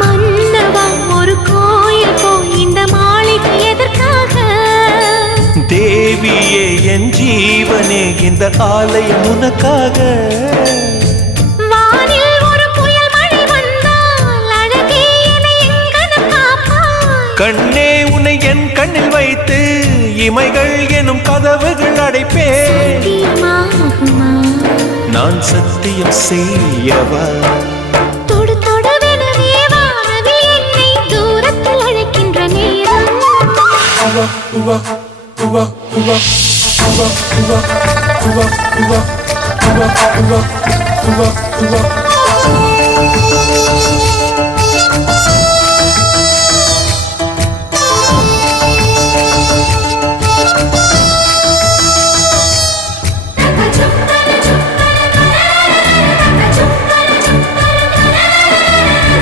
மன்னவா ஒரு கோயில் இந்த மாளிகை எதற்காக? தேவியே என் ஜீவனே இந்த ஆலயம் உனக்காக. வானில் ஒரு புயல் மழை வந்தால் அழகே என்னை எங்கனம் காப்பாய். கண்ணே உன்னை என் கண்ணில் வைத்து இமைகள் எனும் கதவுகள் அடைப்பேன். சத்தியமாகுமா? நான் சத்தியம் செய்யவா? தொடு தொடுவெனவே வானவில் என்னை தூரத்தில் அழைக்கின்ற நேரம்.